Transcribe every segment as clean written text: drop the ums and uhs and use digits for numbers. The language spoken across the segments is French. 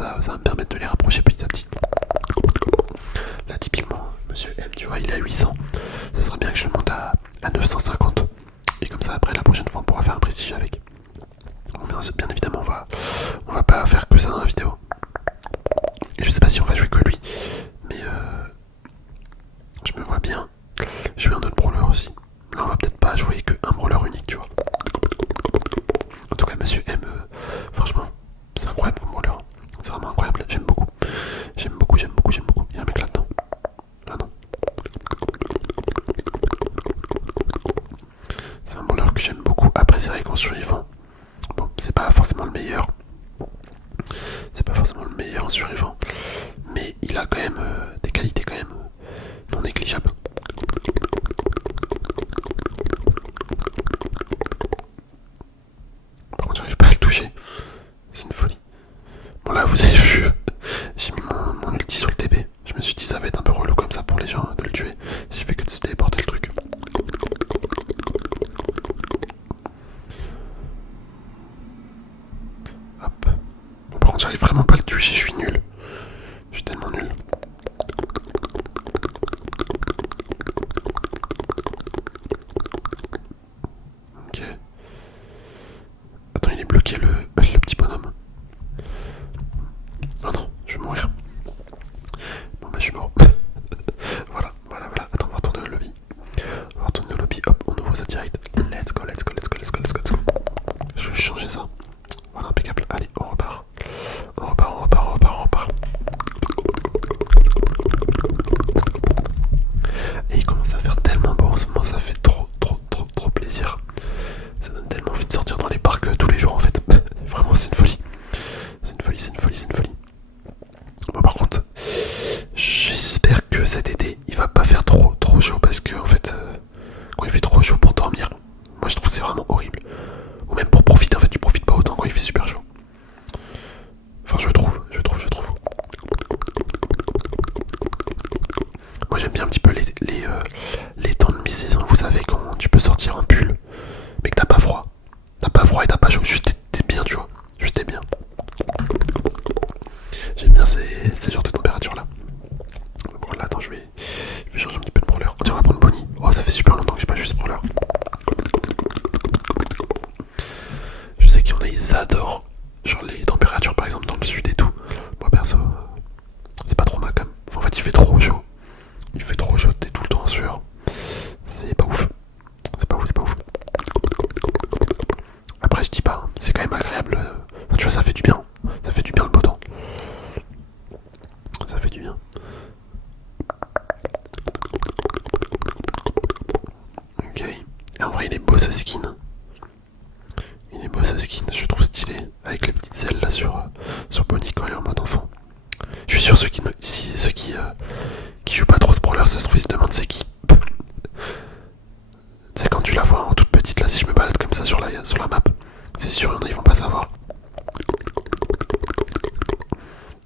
ça va me permettre de les rapprocher petit à petit. Là typiquement, monsieur M, tu vois, il est à 800. Ça serait bien que je le monte à 950. Et comme ça après la prochaine fois on pourra faire un prestige avec. Bon, bien évidemment on va pas faire que ça dans la vidéo. Et je sais pas si on va jouer que lui. Mais je me vois bien jouer un autre brawler aussi. Là on va peut-être pas jouer que un brawler unique, tu vois. En tout cas monsieur M, franchement, c'est incroyable comme brawler. C'est vraiment incroyable, j'aime beaucoup. J'aime beaucoup, j'aime beaucoup, j'aime beaucoup. Il y a un mec là-dedans. Ah non. C'est un brawler que j'aime beaucoup. Après c'est vrai qu'en survivant, bon, c'est pas forcément le meilleur. C'est pas forcément le meilleur en survivant. Mais il a quand même des qualités quand même non négligeables. Par contre j'arrive pas à le toucher. C'est une folie. Bon là vous avez vu, j'ai mis mon ulti sur le TB. Je me suis dit ça va être un peu relou comme ça pour les gens de le tuer. S'il fait que de se téléporter le truc. Hop. Bon par contre j'arrive vraiment pas à le toucher, je suis nul. Je suis tellement nul. Ok. Attends, il est bloqué le petit bonhomme. Oh non, je vais mourir. Bon bah je suis mort. Voilà. Attends, on va retourner au lobby. On va retourner au lobby, hop, on ouvre ça direct. Let's go. Je vais changer ça. Voilà, impeccable. Allez, on repart. On repart. Et il commence à faire tellement beau en ce moment, ça fait trop plaisir. Ça donne tellement envie de sortir dans les parcs tous les jours en fait. Vraiment, c'est une folie. C'est une folie. Bon, par contre, j'espère que cet été il va pas faire trop chaud parce que en fait, quand il fait trop chaud pour dormir, moi je trouve que c'est vraiment horrible. Ou même pour profiter, en fait, tu profites pas autant quand il fait super chaud. Enfin, je trouve. Moi j'aime bien un petit peu les temps de mi-saison, vous savez, quand tu peux sortir en pull, mais que t'as pas froid. T'as pas froid et t'as pas chaud, juste t'es bien, tu vois. Juste t'es bien. J'aime bien ces genres de températures là. Bon là, attends, je vais changer un petit peu de brawler. Oh, tiens, on va prendre Bonnie. Oh, ça fait super longtemps que j'ai pas joué ce brawler. Je sais qu'il y en a, ils adorent. Genre les températures par exemple dans le sud et tout. Moi perso, c'est pas trop ma cam. Enfin, en fait, il fait trop chaud. T'es tout le temps en sueur. C'est pas ouf. Après, je dis pas, hein, c'est quand même agréable. Enfin, tu vois, ça fait du bien. Ça fait du bien le beau temps. Ça fait du bien. Ok. Et en vrai, il est beau ce skin. Je le trouve stylé. Avec les petites ailes là sur Bonnie quand elle est en mode enfant. Je suis sûr ceux qui jouent pas trop ce brawler, ça se trouve ils se demandent c'est qui. C'est quand tu la vois en toute petite là, si je me balade comme ça sur la map, c'est sûr ils vont pas savoir.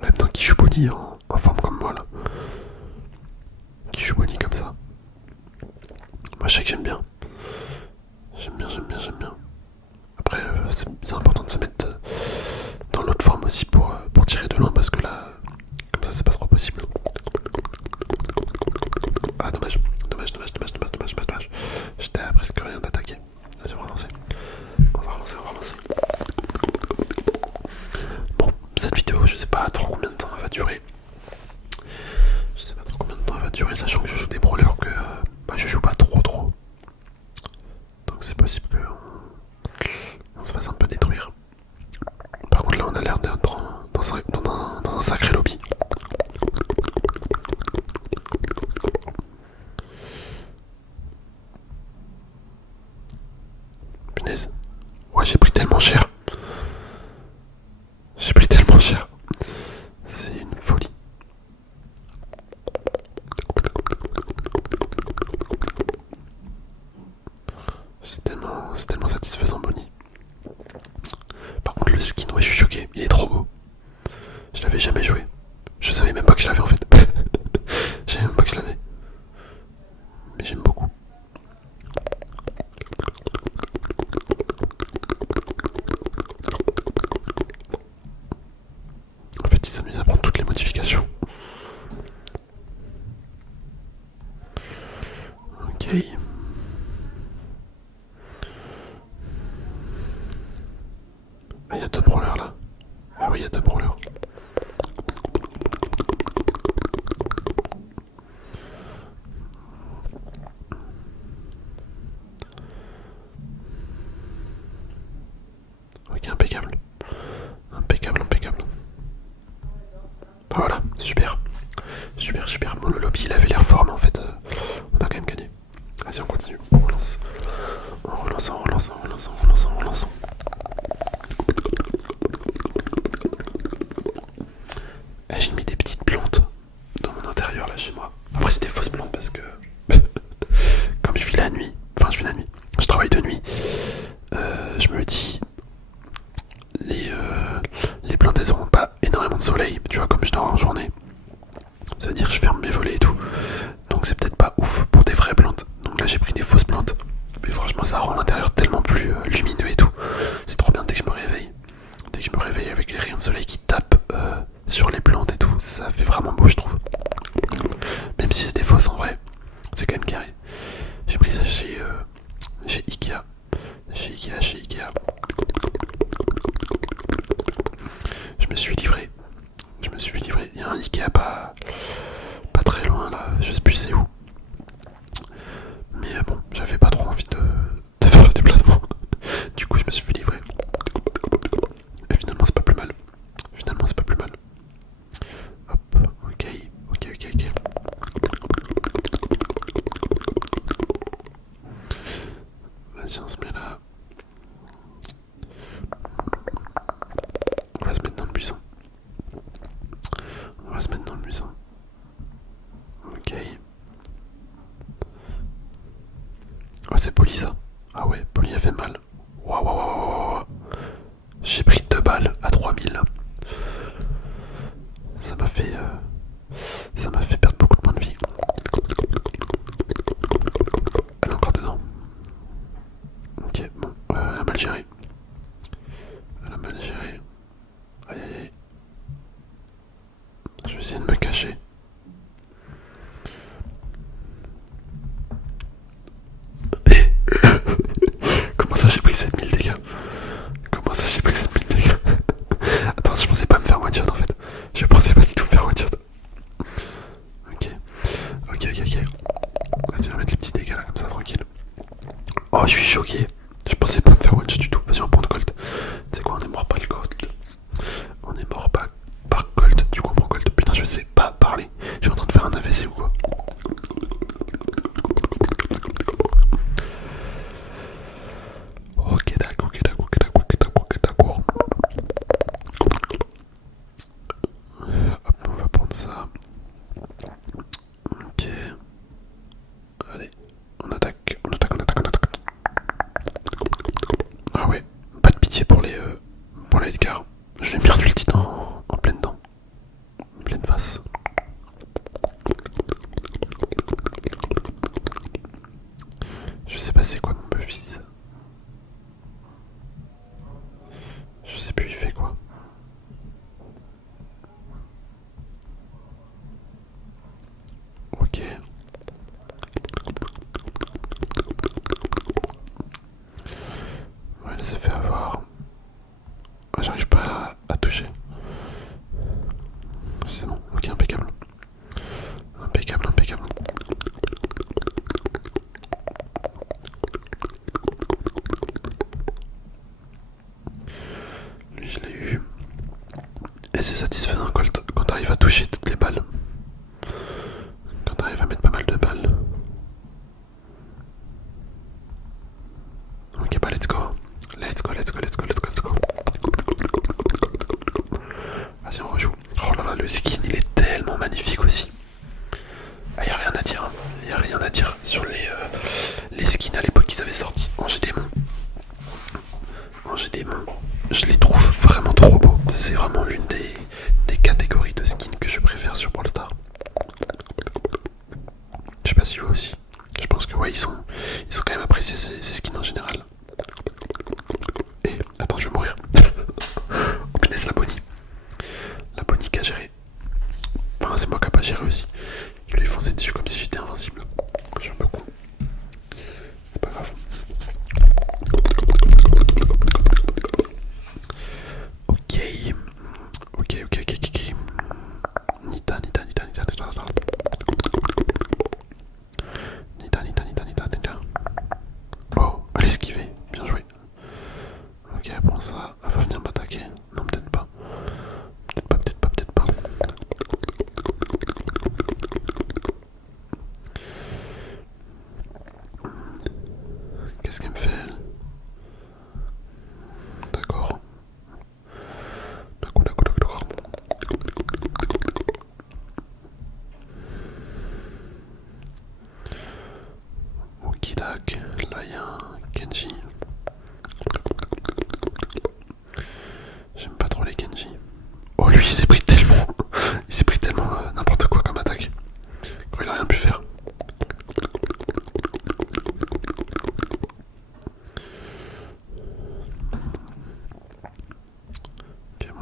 En même temps qui joue Bonnie en forme comme moi là. Qui joue Bonnie comme ça. Moi je sais que j'aime bien. J'aime bien. Après c'est important de se mettre dans l'autre forme aussi pour tirer de loin parce que là, comme ça c'est pas trop possible. Ah dommage. J'étais à presque rien d'attaquer. Vas-y, on va relancer. Bon, cette vidéo, je sais pas trop combien de temps elle va durer. Sachant que je joue des brawlers que je joue pas trop. Donc c'est possible qu'on se fasse un peu détruire. Par contre là on a l'air d'être dans un sacré lobby. Punaise. Ouais, j'ai pris tellement cher. C'est une folie. C'est tellement satisfaisant, Bonnie. Par contre, le skin, ouais, je suis choqué. Il est trop beau. Je l'avais jamais joué. Je savais même pas que je l'avais en fait. Je savais même pas que je l'avais. Mais j'aime beaucoup. En fait, a deux brawlers là. Ah oui, il y a deux brawlers. Ok, impeccable. Impeccable, impeccable. Bah voilà, super. Super, super. Bon, le lobby il avait l'air fort, mais en fait, on a quand même gagné. Vas-y, on continue. On relance. On relance, on relance, on relance, on relance, on relance. Eh, j'ai mis des petites plantes dans mon intérieur là chez moi. Après, c'est des fausses plantes parce que. Comme je vis la nuit, enfin, je vis la nuit, je travaille de nuit, je me dis. Les plantes elles auront pas énormément de soleil, tu vois, comme je dors en journée. Ça veut dire que je ferme mes volets et tout. Donc c'est peut-être pas ouf pour des vraies plantes. Donc là j'ai pris des fausses plantes. Mais franchement ça rend l'intérieur tellement plus lumineux et tout. C'est trop bien dès que je me réveille. Dès que je me réveille avec les rayons de soleil qui tapent sur les plantes et tout, ça fait vraiment beau je trouve. Même si c'est des fausses en vrai, c'est quand même carré. J'ai pris ça chez Ikea. Chez Ikea. Je me suis livré. Il y a un Ikea pas très loin là, je sais plus c'est où. Mais bon, j'avais pas trop envie de faire le déplacement. Du coup, je me suis fait livrer. Et finalement, c'est pas plus mal. Hop, ok. Vas-y, on se met là. On va se mettre dans le buisson. Ok. Oh, c'est poli ça. Ah ouais, poli a fait mal. Waouh. J'ai pris 2 balles à 3000. Ça m'a fait perdre beaucoup de points de vie. Elle est encore dedans. Ok, bon, elle a mal géré. Aïe. Je vais essayer de me cacher. Comment ça j'ai pris 7000 dégâts? Attends, je pensais pas me faire one-shot en fait. Je pensais pas du tout me faire one-shot. Ok. Vas-y, on va mettre les petits dégâts là, comme ça, tranquille. Oh, je suis choqué. Je pensais pas me faire one-shot du tout. Vas-y, on va prendre gold. Tu sais quoi, on est mort par le gold. Du coup, on prend gold. Putain, je sais pas parler. Je suis en train de faire un AVC ou quoi? Ok, d'accord. Hop, on va prendre ça. Ok. Allez, on attaque. Ah ouais, pas de pitié pour les Edgar. Je l'ai mis en ulti en pleine dent. En pleine face. Je sais pas c'est quoi mon Buffy. Je sais plus il fait quoi. Ok. Ouais, elle s'est fait avoir. J'arrive pas à toucher. C'est bon, ok, impeccable. Lui, je l'ai eu. Et c'est satisfaisant quand t'arrives à toucher toutes les balles. Quand t'arrives à mettre pas mal de balles. Ok, bah let's go. Vas-y, on rejoue. Oh là là, le skin il est tellement magnifique aussi. Ah, y a rien à dire sur les skins à l'époque qu'ils avaient sortis. Angers Démon, je les trouve vraiment trop beaux. C'est vraiment l'une des catégories de skins que je préfère sur Brawl Stars. Je sais pas si vous aussi. Je pense que ouais, ils sont quand même appréciés ces skins en général. Et attends, je vais mourir. Oh punaise, la Bonnie qui a géré. Enfin, c'est moi qui a pas géré aussi. Je lui ai foncé dessus comme si j'étais invincible. Je suis un peu con. C'est pas grave.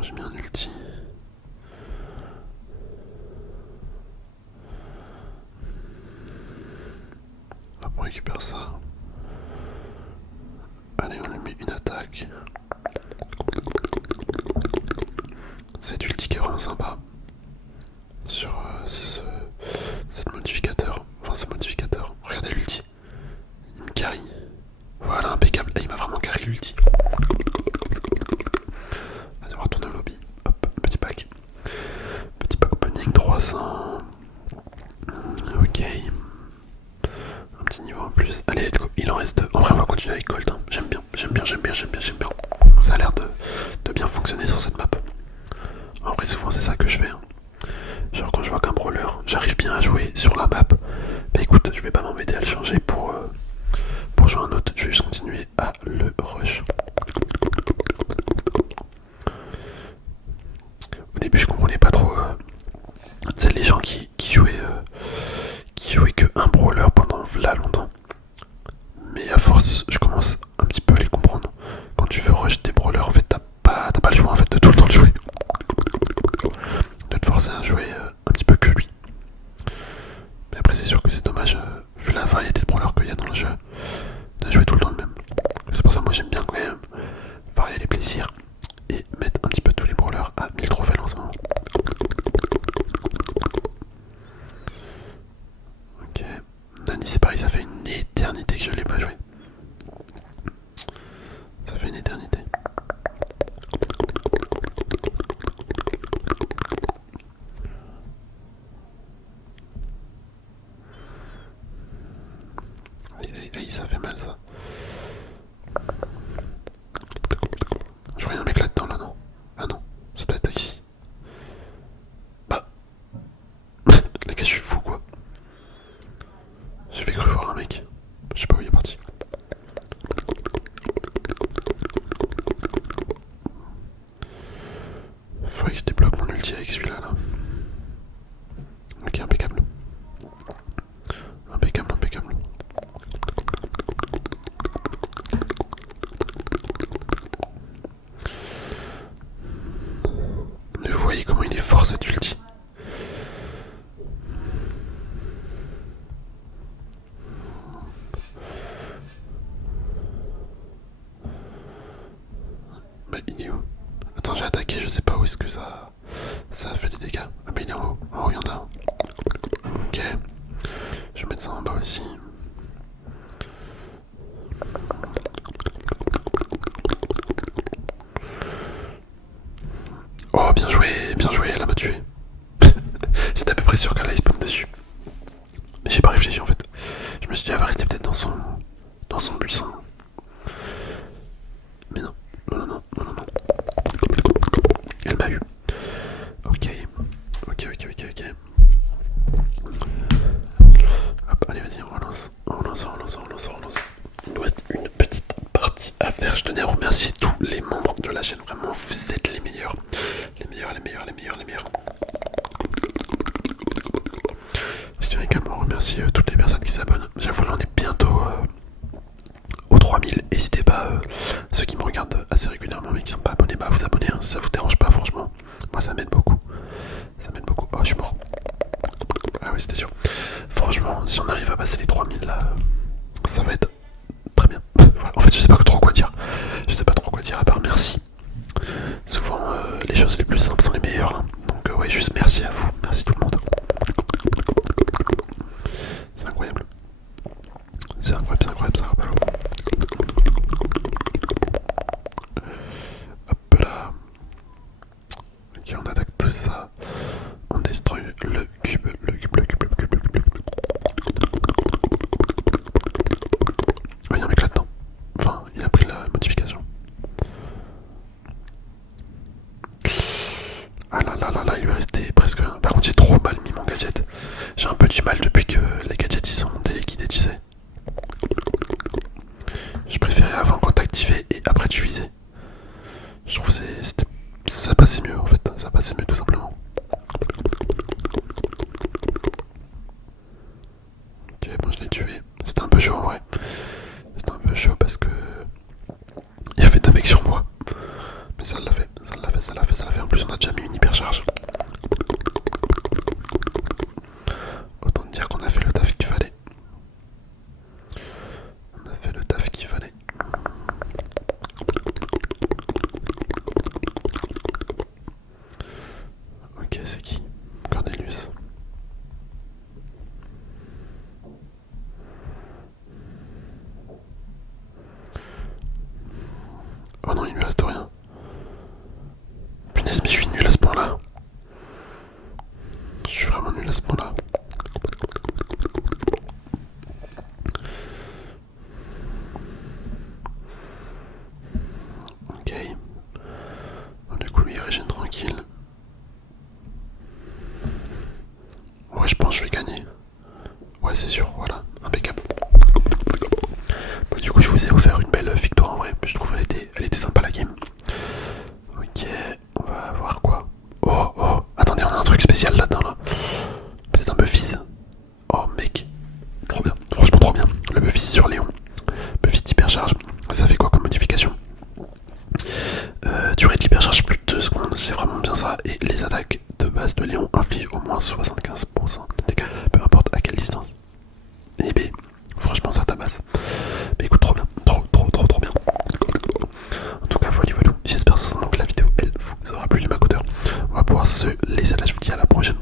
j'ai mis un ulti. Hop, on récupère ça. Allez, on lui met une attaque. Cet ulti qui est vraiment sympa. Sur cette modificateur. Enfin, ce modificateur. Regardez l'ulti. Il me carry. Voilà, impeccable. Et il m'a vraiment carry l'ulti. Vas-y, on va retourner au lobby. Hop, petit pack. Petit pack opening 300. Ok. Un petit niveau en plus. Allez, let's go. Il en reste deux. En vrai, on va continuer avec Gold. Hein. J'aime bien. Ça a l'air de bien fonctionner sur cette map. En vrai, souvent, c'est ça que je fais. Hein. Genre, quand je vois qu'un brawler, j'arrive bien à jouer sur la map. Bah écoute, je vais pas m'embêter à le changer pour jouer un autre. Je vais juste continuer à le rush. Au début, je comprenais pas trop. C'est les gens qui jouaient que un brawler pendant là longtemps. Mais à force, je commence un petit peu à les comprendre. Quand tu veux rush tes brawlers, en fait, t'as pas le choix en fait de tout le temps le jouer. De te forcer à jouer un petit peu que lui. Mais après, c'est sûr que c'est dommage, vu la variété de brawlers qu'il y a dans le jeu, de jouer tout le temps le même. C'est pour ça que moi j'aime bien quand même varier les plaisirs et mettre un petit peu tous les brawlers à 1000 trophées en ce moment. Ok. Nani, c'est pareil, ça fait une éternité que je l'ai pas joué. Ça fait une éternité. Aïe, ça fait mal ça. Je vois un mec là-dedans là, non? Ah non, ça doit être ici. Bah. Les gars, je suis fou quoi. J'ai fait cru voir un mec. Je sais pas où il est parti. Faudrait que je débloque mon ulti avec celui-là là. Ok, impeccable. Impeccable. Mais vous voyez comment il est fort cet ulti. Bah il est où? Attends, j'ai attaqué, je sais pas où est-ce que ça a fait des dégâts. Ah bah il est en haut. En haut, il y en a un. Ok. Je vais mettre ça en bas aussi. Oh, bien joué, elle m'a tué. C'était à peu près sûr qu'elle allait spawn dessus. Mais j'ai pas réfléchi en fait. Je me suis dit, elle va rester peut-être dans son buisson. Mais non. Non. Elle m'a eu. Ok. Hop, allez, vas-y, on relance. Il nous reste une petite partie à faire. Je tenais à remercier tous les membres de la chaîne. Vraiment, vous êtes les meilleurs. Les meilleurs. Je tiens également à remercier toutes les personnes qui s'abonnent. J'avoue, là, on est bientôt aux 3000. N'hésitez pas, ceux qui me regardent assez régulièrement mais qui sont pas abonnés, à vous abonner. Hein, si ça vous dérange pas, franchement. Moi, ça m'aide beaucoup. Oh, je suis mort. Ah oui, c'était sûr. Franchement, si on arrive à passer les 3000 là, ça va être très bien. Voilà. En fait, je sais pas trop quoi dire. À part merci. Souvent, les choses les plus simples sont les meilleures. Hein. Donc, ouais, juste merci à vous. Merci tout le monde. C'est incroyable. Hop là. Ok, on attaque tout ça. On destroy le cube. Oh, il y a un mec là-dedans. Enfin, il a pris la modification. Ah là, il lui est resté presque un. Par contre, j'ai trop mal mis mon gadget. J'ai un peu du mal depuis que les gadgets ils sont téléguidés, tu sais. Je préférais avant quand t'activais et après tu visais. Je trouve que ça passait mieux en fait. Ça passait mieux tout simplement. Ok, bon, je l'ai tué. C'était un peu chaud en vrai. C'était un peu chaud parce que il y avait deux mecs sur moi. Mais ça l'a fait. ça l'a fait. En plus, on a déjà mis une hyper charge. Autant dire qu'on a fait le taf qu'il fallait. On a fait le taf qu'il fallait. Ok, c'est qui? Cornelius. Oh non, il lui reste rien. Punaise, mais je suis nul à ce point-là. Je suis vraiment nul à ce point-là. Ok. Bon, du coup, lui, il régène tranquille. Ouais, je pense que je vais gagner. Ouais, c'est sûr, voilà, impeccable. Bon, du coup, je vous ai offert une belle victoire en vrai. Je trouve elle était sympa la game. Ok, on va voir quoi. Oh, oh, attendez, on a un truc spécial là-dedans là. Peut-être un Buffy's. Oh, mec, trop bien, franchement trop bien. Le Buffy's sur Léon. Buffy's d'hypercharge. Ça fait quoi comme modification? Durée de l'hypercharge plus de 2 secondes, c'est vraiment bien ça. Et les attaques de base de Léon infligent au moins 75% de dégâts, peu importe à quelle distance. Et ben, franchement, ça tabasse. Mais écoute, trop bien, trop bien. En tout cas, voilà. J'espère sincèrement que la vidéo, elle vous aura plu, les macodeurs. On va pouvoir se laisser là. Je vous dis à la prochaine